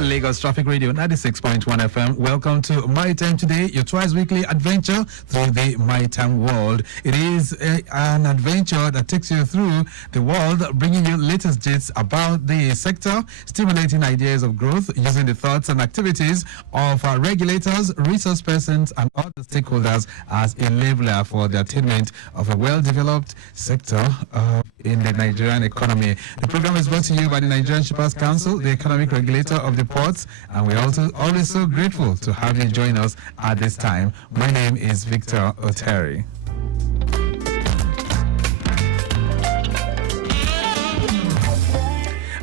Lagos Traffic Radio 96.1 FM. Welcome to Maritime Today, your twice weekly adventure through the maritime world. It is an adventure that takes you through the world, bringing you latest gist about the sector, stimulating ideas of growth, using the thoughts and activities of regulators, resource persons, and other stakeholders as a leveler for the attainment of a well-developed sector in the Nigerian economy. The program is brought to you by the Nigerian Shippers Council, the economic regulator of the ports, and we're also always so grateful to have you join us at this time. My name is Victor Oteri.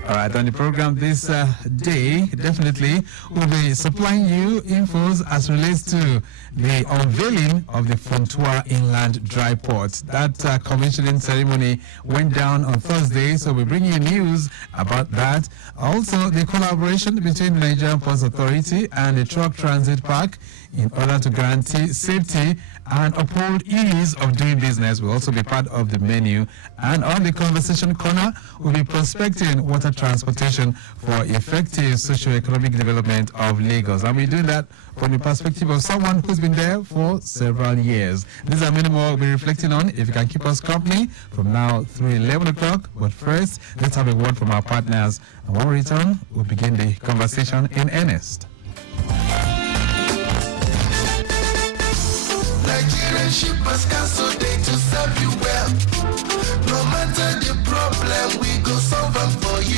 All right, on the program this day, definitely we'll be supplying you infos as relates to the unveiling of the Fontua Inland Dry Port. That commissioning ceremony went down on Thursday, so we're bringing you news about that. Also, the collaboration between the Nigerian Ports Authority and the Truck Transit Park in order to guarantee safety and uphold ease of doing business will also be part of the menu. And on the conversation corner, we'll be prospecting water transportation for effective socio-economic development of Lagos. And we're doing that from the perspective of someone who's been there for several years. These are many more we'll be reflecting on if you can keep us company from now through 11 o'clock. But first, let's have a word from our partners. And when we return, we'll begin the conversation in earnest. Nigerian Shippers Council, they to serve you well. No matter the problem, we go solve them for you.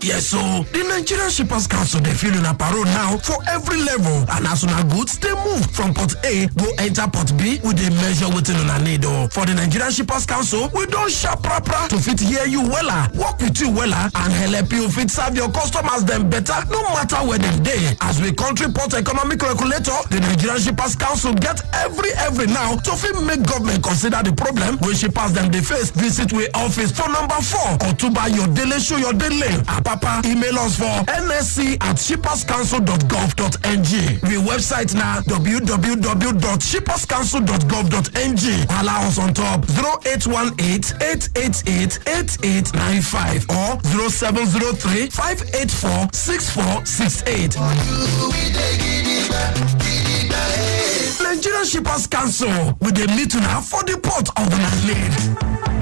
Yes, so the Nigerian Shippers Council, they feel in a parole now for every level. And as soon as goods, they move from port A, go enter port B with a measure within on a need. For the Nigerian Shippers Council, we don't sharp proper to fit hear you wella, work with you wella, and help you fit serve your customers them better, no matter where they day. As we country port economic regulator, the Nigerian Shippers Council get every now to fit make government consider the problem when shippers them they face. Visit we office for number 4 or to buy your daily show your daily. Papa email us for nsc@shipperscouncil.gov.ng. We website now www.shipperscouncil.gov.ng. Allow us on top 0818-888-8895 or 0703-584-6468. Nigerian Shippers Council with the meeting now for the port of the land.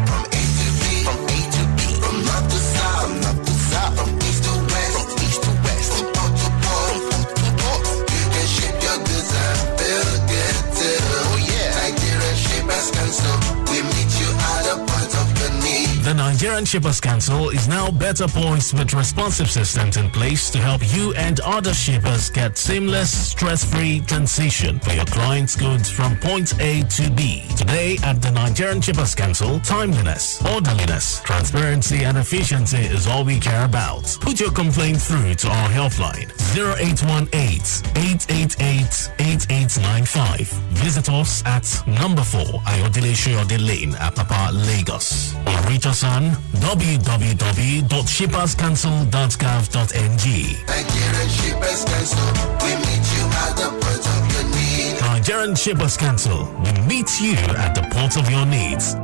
From A to B, from A to B, from north to south, from north to south, from east to west, from east to west, from port to port, from port to port. You can ship your goods and feel good too. Oh yeah, Nigerian Shippers Council, we meet you at the point of your need. The Nigerian Shippers Council is now better poised with responsive systems in place to help you and other shippers get seamless, stress-free transition for your clients' goods from point A to B. Today at the Nigerian Shippers Council, timeliness, orderliness, transparency and efficiency is all we care about. Put your complaint through to our helpline 0818-888-8895. Visit us at number 4 Ayodele Shoyode Lane, Apapa, Lagos. Or reach us on www.shipperscouncil.gov.ng. Nigerian Shippers Council, we meet you at the point of your need. Nigerian Shippers Council, we meet you at the port of your needs.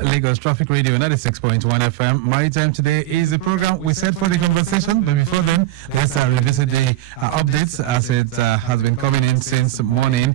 Lagos Traffic Radio 96.1 FM. Maritime Today is the program we set for the conversation. But before then, let's revisit the updates as it has been coming in since morning.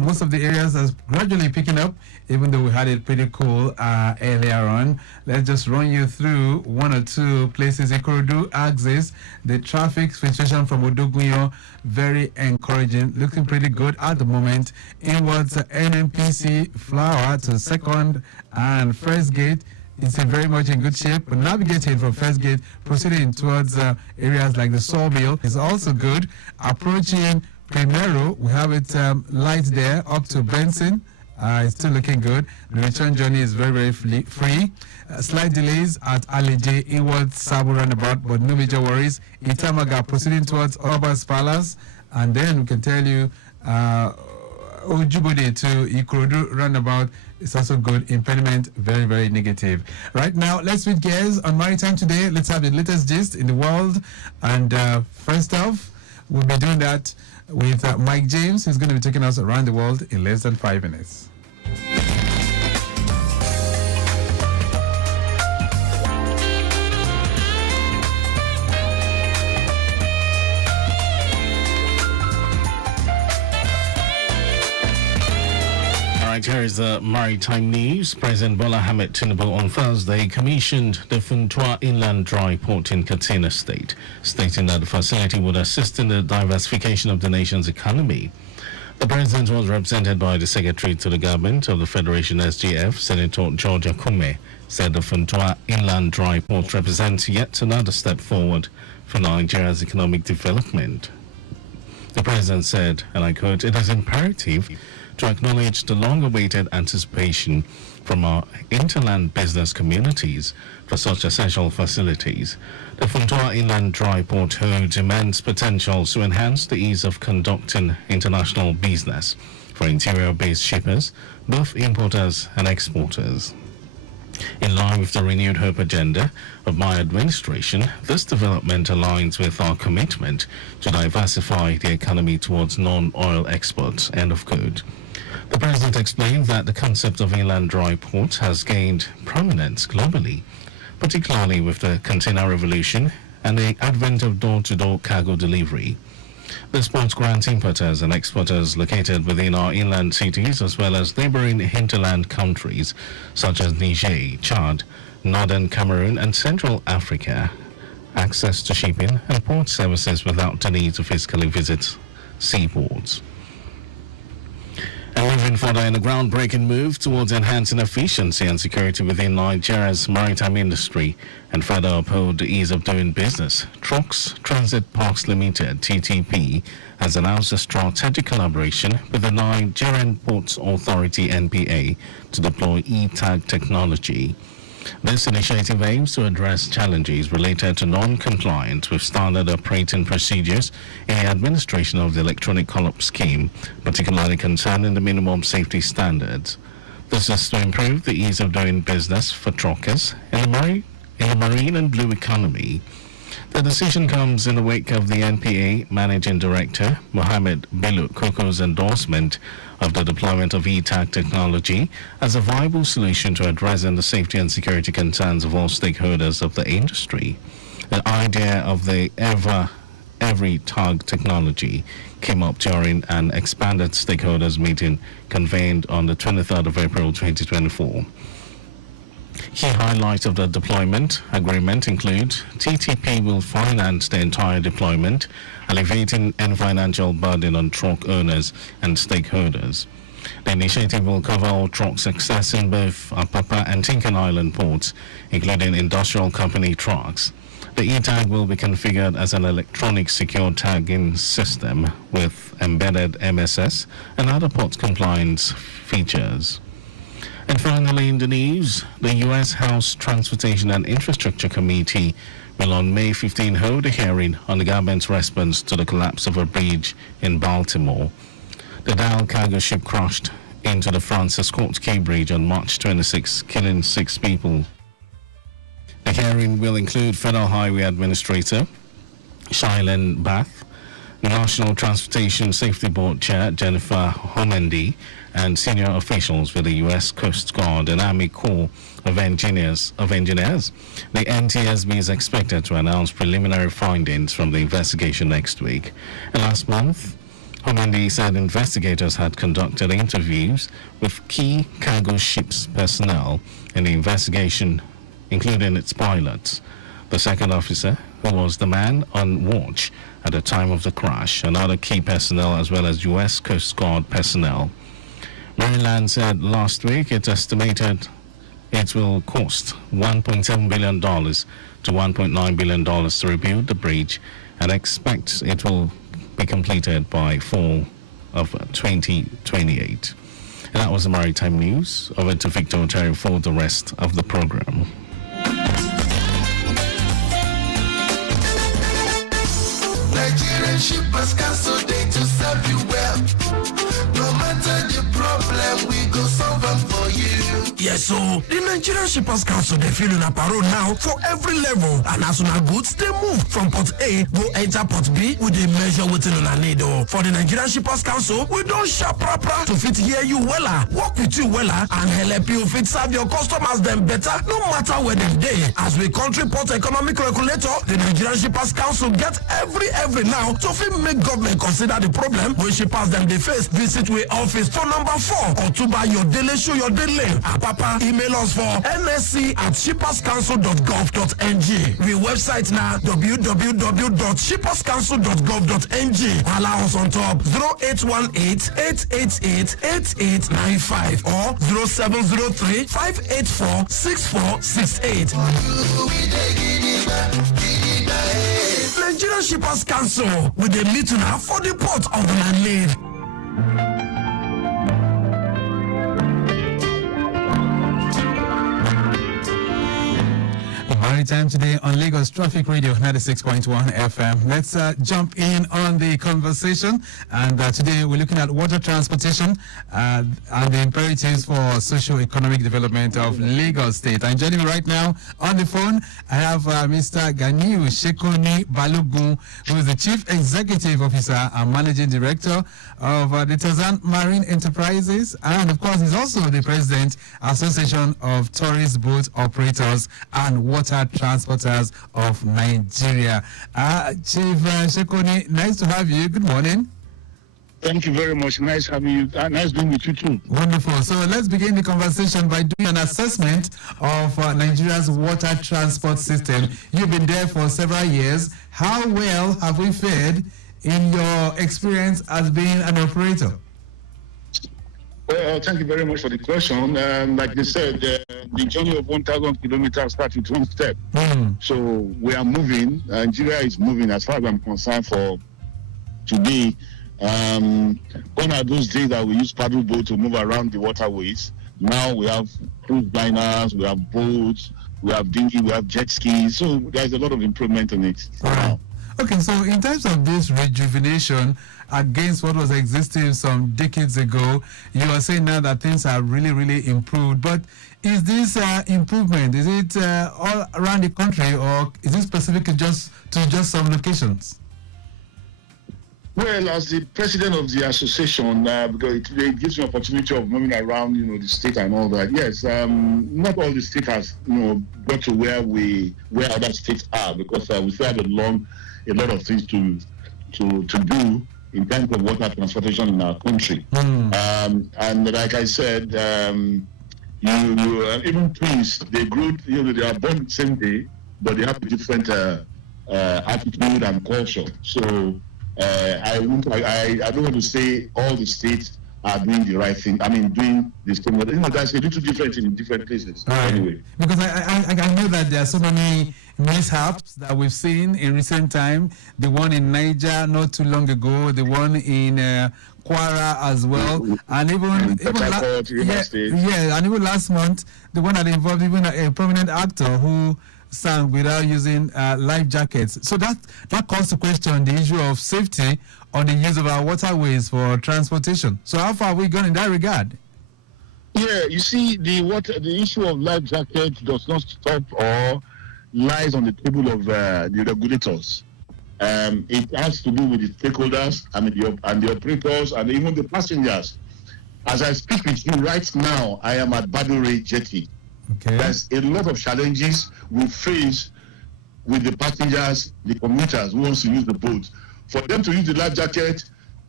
Most of the areas are gradually picking up, even though we had it pretty cool earlier on. Let's just run you through one or two places. Ikorodu axis, the traffic situation from Odogunyo, very encouraging, looking pretty good at the moment. Inwards NMPC Flower to second and first gate is very much in good shape, but navigating from first gate, proceeding towards areas like the Sawmill is also good. Approaching Primero, we have it light there up to Benson. It's still looking good. The return journey is very free. Slight delays at Aleje inward Sabu roundabout, but no major worries. Itamaga proceeding towards Oba's Palace, and then we can tell you Ojubode to Ikorodu roundabout is also good. Impediment very negative. Right now, let's switch gears on Maritime Today. Let's have the latest gist in the world. And first off, we'll be doing that with Mike James. He's going to be taking us around the world in less than 5 minutes. Here is the maritime news. President Bola Ahmed Tinubu on Thursday commissioned the Funtua Inland Dry Port in Katsina State, stating that the facility would assist in the diversification of the nation's economy. The president was represented by the secretary to the government of the Federation SGF, Senator George Akume, said the Funtua Inland Dry Port represents yet another step forward for Nigeria's economic development. The president said, and I quote, "It is imperative to acknowledge the long-awaited anticipation from our interland business communities for such essential facilities. The Funtua Inland Dry Port holds immense potential to enhance the ease of conducting international business for interior-based shippers, both importers and exporters." In line with the renewed hope agenda of my administration, this development aligns with our commitment to diversify the economy towards non-oil exports. End of quote. The president explained that the concept of inland dry ports has gained prominence globally, particularly with the container revolution and the advent of door-to-door cargo delivery. This ports grant importers and exporters located within our inland cities as well as neighboring hinterland countries such as Niger, Chad, Northern Cameroon and Central Africa access to shipping and port services without the need to physically visit seaports. And moving further in a groundbreaking move towards enhancing efficiency and security within Nigeria's maritime industry and further uphold the ease of doing business, Trucks Transit Parks Limited, TTP, has announced a strategic collaboration with the Nigerian Ports Authority, NPA, to deploy e-tag technology. This initiative aims to address challenges related to non-compliance with standard operating procedures in the administration of the electronic call-up scheme, particularly concerning the minimum safety standards. This is to improve the ease of doing business for truckers in the marine and blue economy. The decision comes in the wake of the NPA Managing Director, Mohammed Bello Koko's endorsement of the deployment of e-tag technology as a viable solution to addressing the safety and security concerns of all stakeholders of the industry. The idea of the every tag technology came up during an expanded stakeholders meeting convened on the 23rd of April 2024. Key highlights of the deployment agreement include TTP will finance the entire deployment, alleviating any financial burden on truck owners and stakeholders. The initiative will cover all trucks accessing both Apapa and Tinkan Island ports, including industrial company trucks. The e-tag will be configured as an electronic secure tagging system with embedded MSS and other port compliance features. And finally in the news, the U.S. House Transportation and Infrastructure Committee will on May 15 hold a hearing on the government's response to the collapse of a bridge in Baltimore. The Dial cargo ship crashed into the Francis Scott Key Bridge on March 26, killing 6 people. The hearing will include Federal Highway Administrator Shailen Bath, National Transportation Safety Board Chair Jennifer Homendy, and senior officials with the U.S. Coast Guard and Army Corps of Engineers. The NTSB is expected to announce preliminary findings from the investigation next week. And last month, Homendy said investigators had conducted interviews with key cargo ships personnel in the investigation, including its pilots, the second officer, who was the man on watch at the time of the crash, and other key personnel as well as U.S. Coast Guard personnel. Maryland said last week it estimated it will cost $1.7 billion to $1.9 billion to rebuild the bridge and expects it will be completed by fall of 2028. And that was the maritime news. Over to Victor Oteri for the rest of the program. Nigerian shippers cancel day to serve you well. No matter the problem, we go solve them for you. Yes, so the Nigerian Shippers Council they feel in a parole now for every level, and as una goods they move from port A go enter port B with the measure within una need. For the Nigerian Shippers Council, we don't sharp proper to fit hear you wella, work with you wella, and help you fit serve your customers them better, no matter where them day. As we country port economic regulator, the Nigerian Shippers Council get every now to fit make government consider the problem when shippers them they face. Visit we office for number 4 or to buy your daily show your daily. Papa email us for nsc@shipperscouncil.gov.ng. We website now www.shipperscouncil.gov.ng. Allow us on top 0818-888-8895 or 0703-584-6468. Nigerian Shippers Council with the meeting for the port of the need. Maritime today on Lagos Traffic Radio 96.1 FM. Let's jump in on the conversation. And today we're looking at water transportation and the imperatives for socio-economic development of Lagos State. And joining me right now on the phone, I have Mr. Ganiu Shekoni Balogun, who is the Chief Executive Officer and Managing Director of the Tazan Marine Enterprises. And of course, he's also the President, Association of Tourist Boat Operators and Water Transporters of Nigeria. Chief Shekoni, nice to have you. Good morning. Thank you very much. Nice having you. Nice being with you too. Wonderful. So let's begin the conversation by doing an assessment of Nigeria's water transport system. You've been there for several years. How well have we fared in your experience as being an operator? Well, thank you very much for the question. Like they said, the journey of 1,000 kilometers starts with one step. So we are moving. Nigeria is moving as far as I'm concerned for today. Gone are those days that we use paddle boat to move around the waterways. Now we have cruise liners, we have boats, we have dinghy, we have jet skis. So there's a lot of improvement in it. Right. Okay, so in terms of this rejuvenation against what was existing some decades ago, you are saying now that things are really improved. But is this improvement, is it all around the country, or is it specific to just some locations? Well, as the president of the association, because it gives me opportunity of moving around, the state and all that. Yes, not all the state has, got to where other states are, because we still have a lot of things to do in terms of water transportation in our country. And like I said, even twins, they grow, they are born the same day, but they have a different attitude and culture. So I don't want to say all the states are doing the right thing. I mean, doing this thing, but that's a little different in different places. Right. Anyway, because I know that there are so many mishaps that we've seen in recent time. The one in Niger not too long ago, the one in Kwara as well, and even and even last month, the one that involved even a prominent actor who sang without using life jackets. So that calls to question the issue of safety on the use of our waterways for transportation. So how far have we gone in that regard? Yeah, you see, the issue of life jackets does not stop or lies on the table of the regulators. It has to do with the stakeholders and the operators and even the passengers. As I speak with you right now, I am at Badore Jetty. Okay. There's a lot of challenges we face with the passengers, the commuters who wants to use the boat. For them to use the life jacket,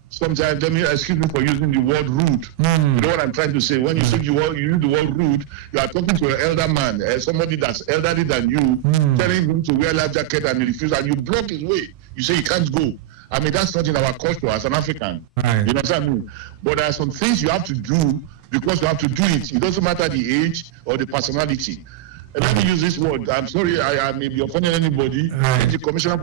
sometimes, excuse me for using the word rude. You know what I'm trying to say? When you use the word rude, you are talking to an elder man, somebody that's elderly than you, telling him to wear life jacket and he refuses, and you block his way. You say he can't go. I mean, that's not in our culture as an African. Right. You know what I mean? But there are some things you have to do because you have to do it. It doesn't matter the age or the personality. And let me use this word. I'm sorry, I may be offending anybody. If the commissioner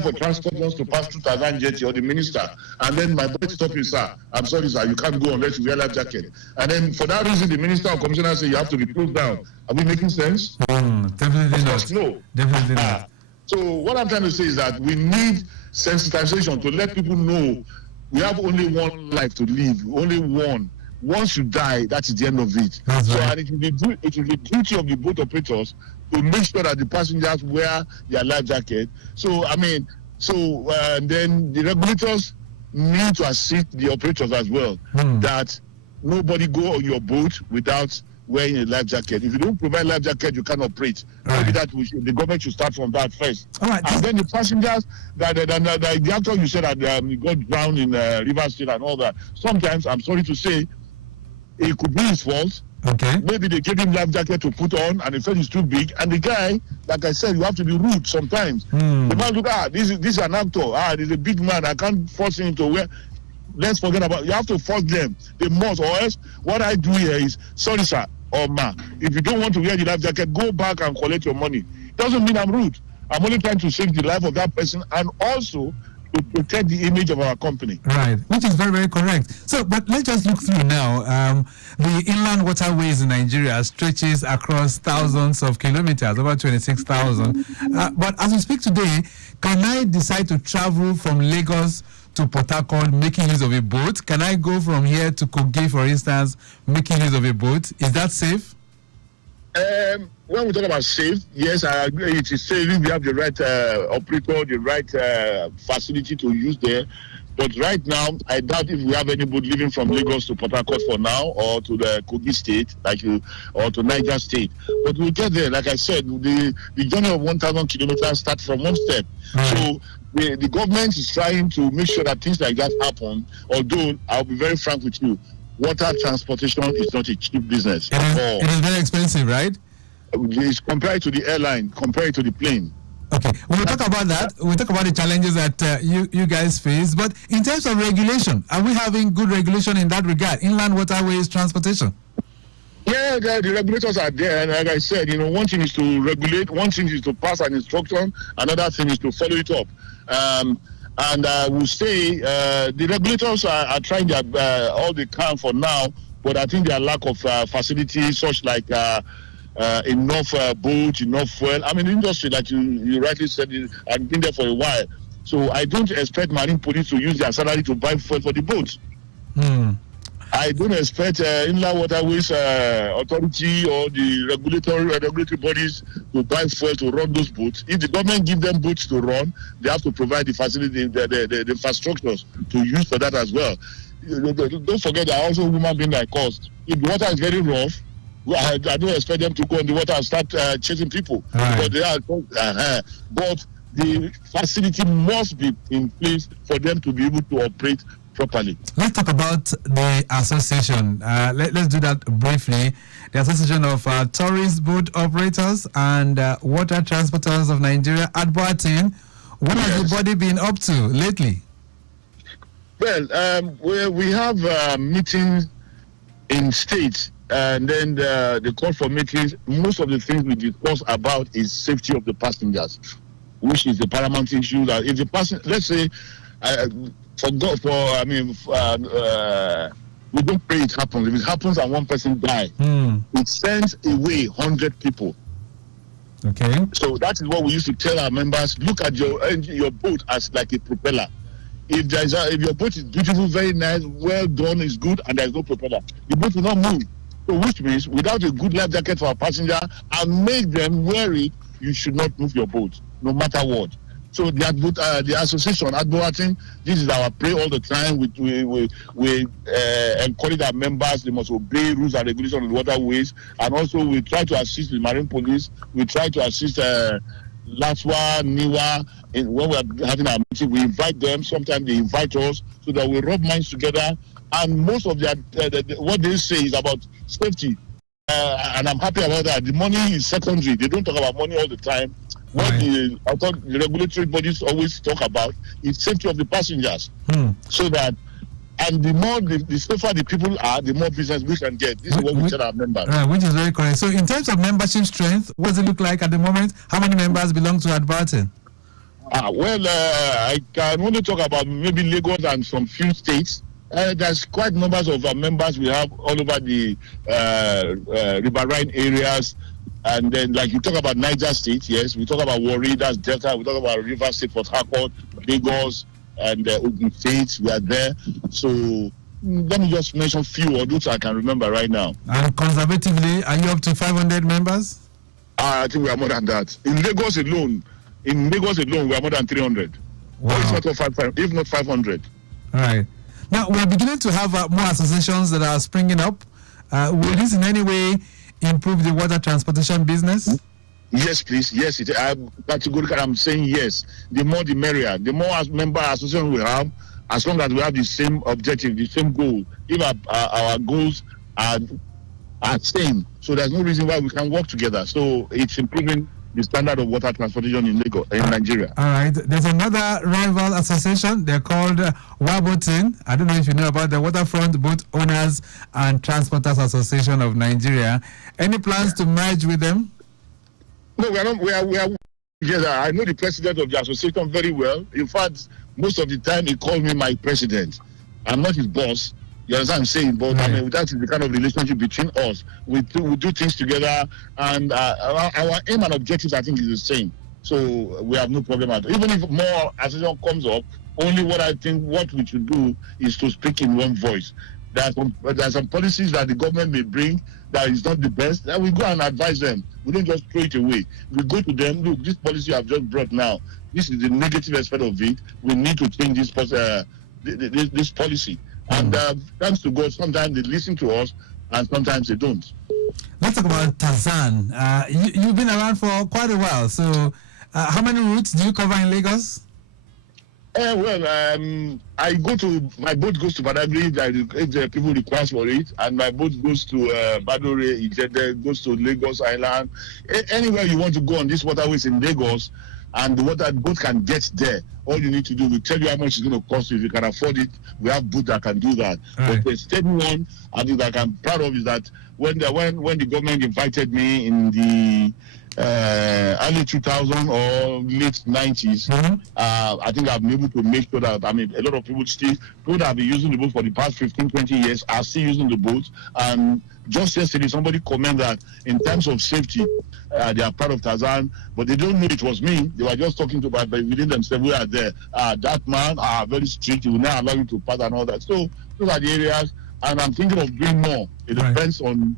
for transport wants to pass through Tazan Jetty or the minister, and then my boy stop you, sir. I'm sorry, sir, you can't go unless you wear life jacket. And then for that reason, the minister or commissioner say you have to be closed down. Are we making sense? Definitely not. No. Definitely not. So what I'm trying to say is that we need sensitization to let people know we have only one life to live, only one. once you die, that is the end of it. That's So, right. and it will be duty of the boat operators to make sure that the passengers wear their life jacket. So, then the regulators need to assist the operators as well, that nobody go on your boat without wearing a life jacket. If you don't provide life jacket, you can't operate. Right. Maybe the government should start from that first. All right. And then the passengers, the actor you said that he got drowned in River State and all that. Sometimes, I'm sorry to say, it could be his fault. Okay. Maybe they gave him life jacket to put on, and he felt it's too big. And the guy, like I said, you have to be rude sometimes. The man look, this is an actor. He's a big man. I can't force him to wear. Let's forget about. You have to force them. They must, or else what I do here is, sorry sir or ma, if you don't want to wear the life jacket, go back and collect your money. Doesn't mean I'm rude. I'm only trying to save the life of that person and also to protect the image of our company. Right, which is very, very correct. So, but let's just look through now. The inland waterways in Nigeria stretches across thousands of kilometers, over 26,000. But as we speak today, can I decide to travel from Lagos to Port Harcourt making use of a boat? Can I go from here to Kogi, for instance, making use of a boat? Is that safe? When we talk about safe, yes, I agree. It is safe if we have the right operator, the right facility to use there. But right now, I doubt if we have any boat leaving from Lagos to Port Harcourt for now, or to the Kogi State, or to Niger State. But we'll get there. Like I said, the journey of 1,000 kilometers starts from one step. So the government is trying to make sure that things like that happen. Although, I'll be very frank with you, water transportation is not a cheap business at all. It is very expensive, right? It's compared to the airline, compared to the plane. Okay, we'll talk about that. We'll talk about the challenges that you guys face. But in terms of regulation, are we having good regulation in that regard? Inland waterways transportation? Yeah, the regulators are there. And like I said, one thing is to regulate, one thing is to pass an instruction, another thing is to follow it up. And I will say the regulators are trying their, all they can for now, but I think their lack of facilities, such like enough boats, enough fuel. I mean, the industry, like you rightly said, has been there for a while. So I don't expect marine police to use their salary to buy fuel for the boats. I don't expect Inland Waterways Authority or the regulatory bodies to buy fuel to run those boats. If the government give them boats to run, they have to provide the facility, the infrastructures to use for that as well. Don't forget there are also human beings like us. If the water is very rough, I don't expect them to go in the water and start chasing people. Right. But they are, but the facility must be in place for them to be able to operate properly. Let's talk about the association. Let's do that briefly. The Association of Tourist Boat Operators and Water Transporters of Nigeria, ADBOATIN. What has the body been up to lately? Well, we have meetings in states, and then the call for meetings. Most of the things we discuss about is safety of the passengers, which is the paramount issue. That if the passenger, let's say, we don't pray it happens. If it happens and one person dies, it sends away 100 people. Okay. So that is what we used to tell our members: look at your boat as like a propeller. If your boat is beautiful, very nice, well done, is good, and there's no propeller, the boat will not move. So which means without a good life jacket for a passenger and make them wear it, you should not move your boat, no matter what. So the association, ADBOATIN, this is our prayer all the time. We encourage our members, they must obey rules and regulations on the waterways, and also we try to assist the marine police. We try to assist LASWA, NIWA, when we are having our meeting. We invite them, sometimes they invite us, so that we rub minds together. And most of what they say is about safety. And I'm happy about that. The money is secondary. They don't talk about money all the time. What the regulatory bodies always talk about is safety of the passengers. So that, and the safer the people are, the more business we can get. This is what we tell our members. Which is very correct. So in terms of membership strength, what does it look like at the moment? How many members belong to ADBOATIN? I can only talk about maybe Lagos and some few states. There's quite numbers of members we have all over the riverine areas. And then, like you talk about Niger State, yes, we talk about Warri, that's Delta, we talk about River State, Port Harcourt, Lagos, and Ogun State, we are there. So let me just mention few or those I can remember right now. And conservatively, are you up to 500 members? I think we are more than that. In Lagos alone, we are more than 300. Wow. If not 500. All right. Now, we're beginning to have more associations that are springing up. Will this in any way improve the water transportation business? Yes, please. Yes, I'm saying yes. The more the merrier. The more member association we have, as long as we have the same objective, the same goal. If our goals are same, so there's no reason why we can work together. So it's improving the standard of water transportation in Lagos, in Nigeria. All right. There's another rival association. They're called WABOTIN. I don't know if you know about the Waterfront Boat Owners and Transporters Association of Nigeria. Any plans to merge with them? No, we are not. We are together. I know the president of the association very well. In fact, most of the time he calls me my president. I'm not his boss. You understand what I'm saying? But right. I mean, that is the kind of relationship between us. We do things together, and our aim and objectives, I think, is the same. So we have no problem at all. Even if more association comes up, only what we should do is to speak in one voice. There are some policies that the government may bring that is not the best, then we go and advise them. We don't just throw it away. We go to them, look, this policy I've just brought now, this is the negative aspect of it. We need to change this policy. And thanks to God, sometimes they listen to us and sometimes they don't. Let's talk about Tazan. You've been around for quite a while. So how many routes do you cover in Lagos? My boat goes to Badagry if the people request for it, and my boat goes to Badore, Ijede, goes to Lagos Island. Anywhere you want to go on these waterways in Lagos, and the boat can get there. All you need to do, we tell you how much it's going to cost you. If you can afford it, we have boats that can do that. Right. But the steady one, I think that I'm proud of is that when the government invited me in the early 2000 or late 90s, I think I've been able to make sure that, a lot of people that have been using the boat for the past 15, 20 years are still using the boat. And just yesterday, somebody commented that in terms of safety, they are proud of Tazan, but they don't know it was me. They were just talking to but within themselves, we are there. That man are very strict. He will not allow you to pass and all that. So those are the areas, and I'm thinking of doing more. It depends on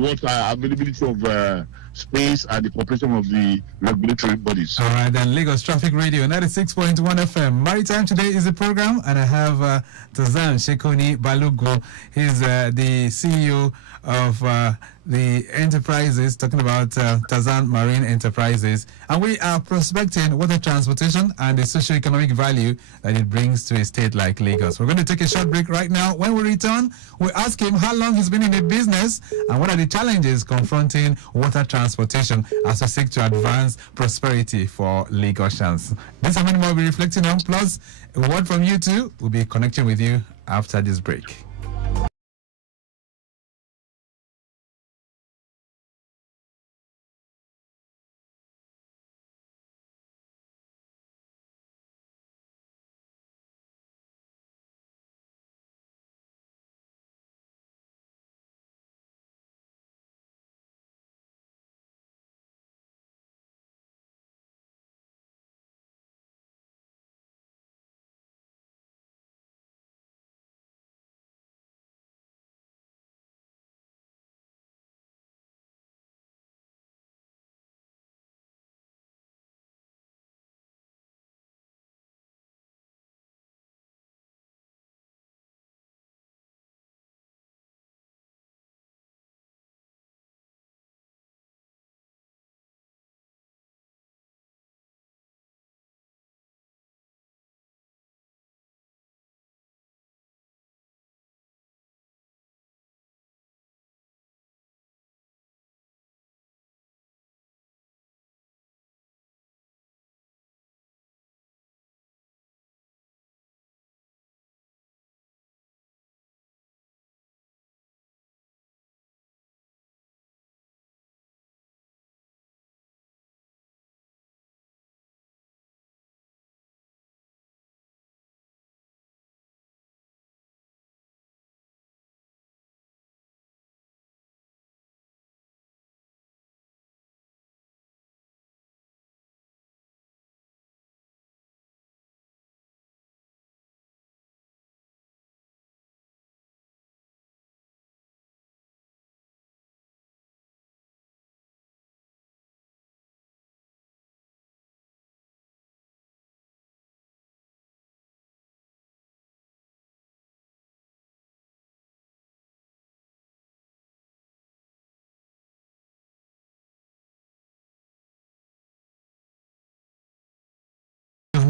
what availability of space and the cooperation of the regulatory bodies. All right, then Lagos Traffic Radio 96.1 FM. Maritime today is the program, and I have Tazan Shekoni Balogo. He's the CEO of the enterprises, talking about Tazan Marine Enterprises. And we are prospecting water transportation and the socio-economic value that it brings to a state like Lagos. We're going to take a short break right now. When we return, we ask him how long he's been in the business and what are the challenges confronting water transportation as we seek to advance prosperity for Lagosians. This and many more we'll be reflecting on. Plus, a word from you too. We'll be connecting with you after this break.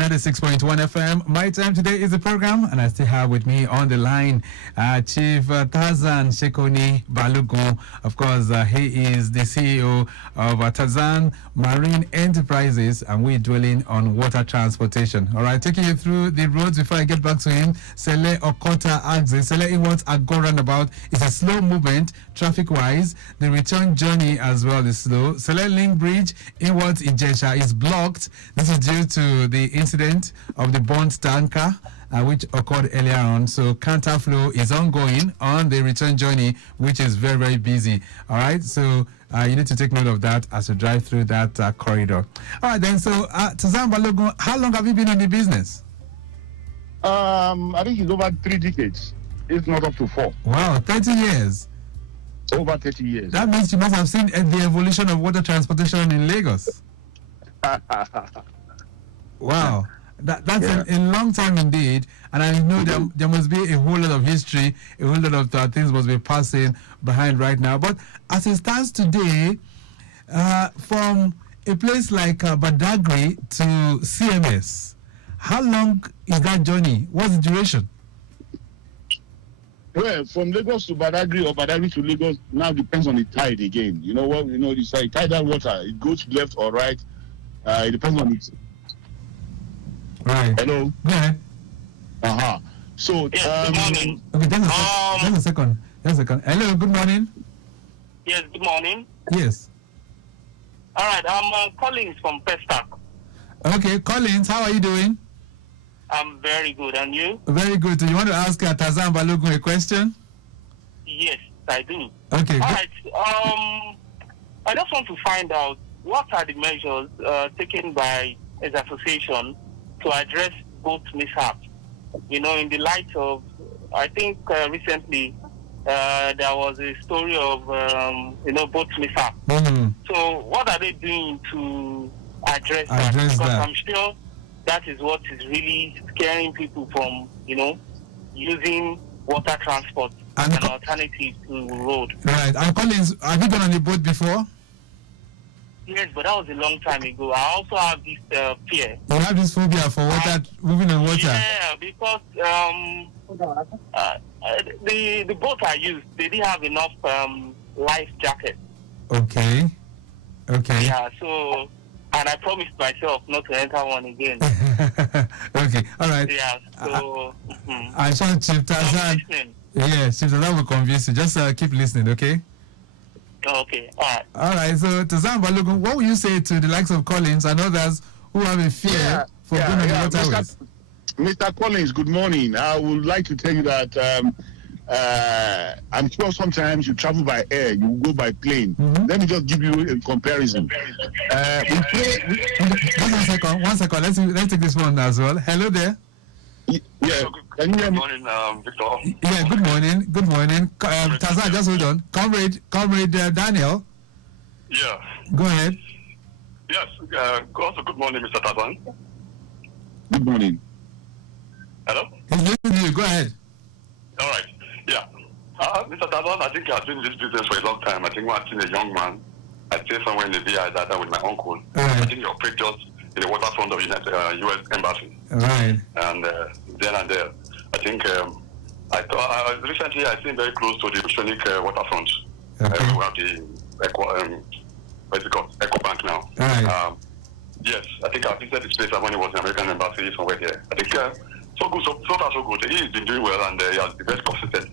96.1 FM. My time today is the program, and I still have with me on the line Chief Tarzan Shekoni Balogun. Of course, he is the CEO of Tarzan Marine Enterprises, and we're dwelling on water transportation. All right, taking you through the roads before I get back to him. Sele Okota axis. Sele inwards Ago roundabout is a slow movement traffic-wise. The return journey as well is slow. Sele Link Bridge inwards Ijesha is blocked. This is due to the incident of the burnt tanker which occurred earlier on. So counterflow is ongoing on the return journey, which is very, very busy. All right, so you need to take note of that as you drive through that corridor. All right, then. So Tarzan Balogun, how long have you been in the business? I think it's over 3 decades, if not up to 4. Wow, 30 years. Over 30 years. That means you must have seen the evolution of water transportation in Lagos. Wow, that's a long time indeed, and I know there must be a whole lot of history, a whole lot of things must be passing behind right now. But as it stands today, from a place like Badagry to CMS, how long is that journey? What's the duration? Well, from Lagos to Badagry or Badagry to Lagos now depends on the tide again. You know what? It's like tidal water. It goes left or right. It depends on it. Right. Hello? Go ahead. So, good morning. Okay, just a second. Hello, good morning. Yes, good morning. Yes. All right, I'm Collins from Pestac. Okay, Collins, how are you doing? I'm very good, and you? Very good. Do you want to ask Tarzan Balogun a question? Yes, I do. Okay. All right, I just want to find out what are the measures taken by his association to address boat mishaps. In the light of, I think recently there was a story of, boat mishap. Mm-hmm. So what are they doing to address that? Because I'm sure that is what is really scaring people from, using water transport as an alternative to road. Right. And Collins, have you been on a boat before? Yes, but that was a long time ago. I also have this fear. You have this phobia for water, moving on water? Yeah, because the boat I used, they didn't have enough life jackets. Okay. Yeah, so, and I promised myself not to enter one again. Okay, all right. Yeah, so... I'm sure Chief Tarzan... Yeah, Chief Tarzan will convince you. Just keep listening, okay? Okay, all right. All right, so Tarzan Balogun, what would you say to the likes of Collins and others who have a fear for going on the waterways? Mr. Collins, good morning. I would like to tell you that I'm sure sometimes you travel by air, you go by plane. Mm-hmm. Let me just give you a comparison. One second. Let's take this one as well. Hello there. Yeah. Can you hear me? Good morning, Victor. Yeah, good morning. Tarzan, just hold on. Comrade Daniel. Yeah. Go ahead. Yes. Also, good morning, Mr. Tarzan. Good morning. Hello? He's listening to you. Go ahead. All right. Yeah. Mr. Tarzan, I think I've been in this business for a long time. I think when I've seen a young man, I stayed somewhere in the VI that with my uncle. Right. I think he operated just in the waterfront of the U.S. Embassy. Right. And then and there, I think recently I seen very close to the Oceanic waterfront. Okay. We have the what's it called? Eco Bank now. Right. Yes, I think I visited this place when he was in the American Embassy somewhere there. I think so good, so far so good. He's been doing well and he has been very consistent.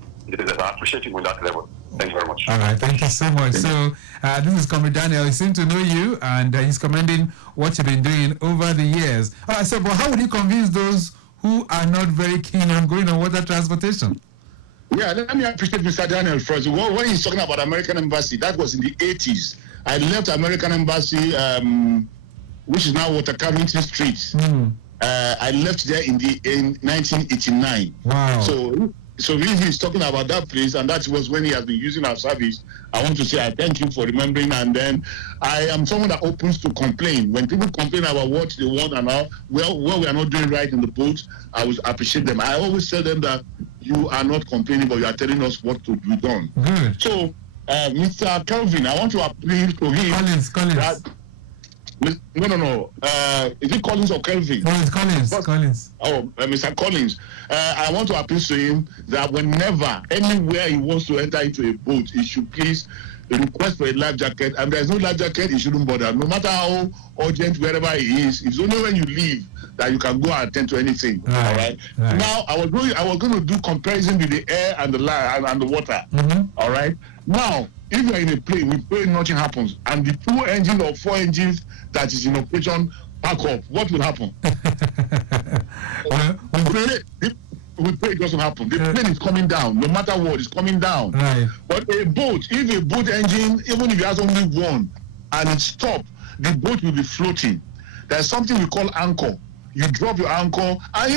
I appreciate him on that level. Thank you very much. All right, thank you so much. So this is Comrade Daniel. He seems to know you and he's commending what you've been doing over the years. All right, so but how would you convince those who are not very keen on going on water transportation? Yeah, let me appreciate Mr. Daniel first. When he's talking about American Embassy, that was in the 80s. I left American Embassy, which is now Water Covington Street. Mm. I left there in 1989. Wow. So really he's talking about that place, and that was when he has been using our service. I want to say I thank you for remembering, and then I am someone that opens to complain. When people complain about what they want and how what we are not doing right in the boat, I will appreciate them. I always tell them that you are not complaining, but you are telling us what to be done. Good. So, Mr. Kelvin, I want to appeal to him. Collins. No. Is it Collins or Kelvin? No, it's Collins. Collins. Oh, Mr. Collins. I want to appeal to him that whenever, anywhere he wants to enter into a boat, he should please request for a life jacket. And there's no life jacket, he shouldn't bother. No matter how urgent, wherever he is, it's only when you leave that you can go and attend to anything. Right. All right. Now, I was going to do comparison with the air and the land and the water. All right. Now, if you're in a plane, we pray nothing happens, and the 2 engines or 4 engines that is in operation pack up, what will happen? We pray it doesn't happen. The plane is coming down, no matter what, it's coming down. Right. But a boat, if a boat engine, even if it has only one, and it stops, the boat will be floating. There's something we call anchor. You drop your anchor, and